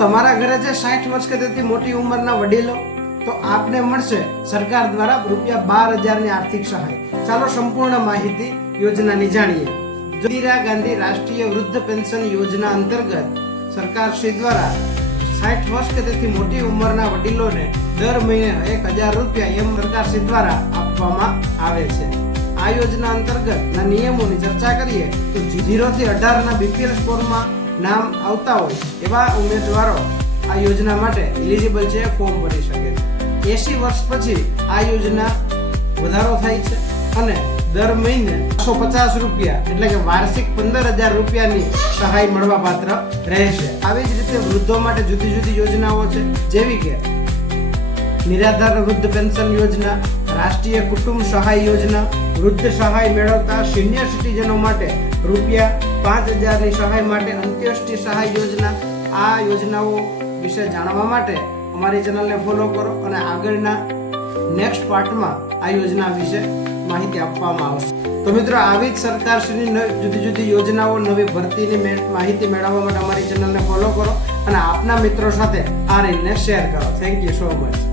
તમારા ઘરે જે 60 વર્ષ કરતી મોટી ઉંમરના વડીલો, તો આપને મળશે સરકાર દ્વારા ₹12,000 ની આર્થિક સહાય. ચાલો સંપૂર્ણ માહિતી યોજનાની જાણીએ. ઇન્દિરા ગાંધી રાષ્ટ્રીય વૃદ્ધ પેન્શન યોજના અંતર્ગત સરકાર શ્રી દ્વારા 60 વર્ષ કરતી મોટી ઉંમરના વડીલોને દર મહિને ₹1,000 એમ સરકાર શ્રી દ્વારા આપવામાં આવે છે. આ યોજના અંતર્ગતના નિયમોની ચર્ચા કરીએ તો 0 થી 18 ના બીપીએલ સ્કોરમાં નામ આવતા હોય એવા ઉમેદવારો આ યોજના માટે એલિજિબલ છે, ફોર્મ ભરી શકે છે. 80 વર્ષ પછી આ યોજના વધારો થાય છે અને દર મહિને ₹250 એટલે કે વાર્ષિક ₹15,000 સહાય મળવા પાત્ર રહેશે. આવી જ રીતે વૃદ્ધો માટે જુદી જુદી યોજનાઓ છે, જેવી કે નિરાધાર વૃદ્ધ પેન્શન યોજના, રાષ્ટ્રીય કુટુંબ સહાય યોજના, વૃદ્ધ સહાય મેળવતા સિનિયર સિટીઝનો માટે ₹5,000 ની સહાય માટે અંત્યોષ્ટિ સહાય યોજના. આ યોજનાઓ વિશે જાણવા માટે અમારી ચેનલને ફોલો કરો અને આગળના નેક્સ્ટ પાર્ટમાં આ યોજના વિશે માહિતી આપવામાં આવશે. તો મિત્રો, આવી જ સરકારશ્રીની જુદી જુદી યોજનાઓ, નવી ભરતીની માહિતી મેળવવા માટે અમારી ચેનલને ફોલો કરો અને આપના મિત્રો સાથે આ રીલને શેર કરો. Thank you so much.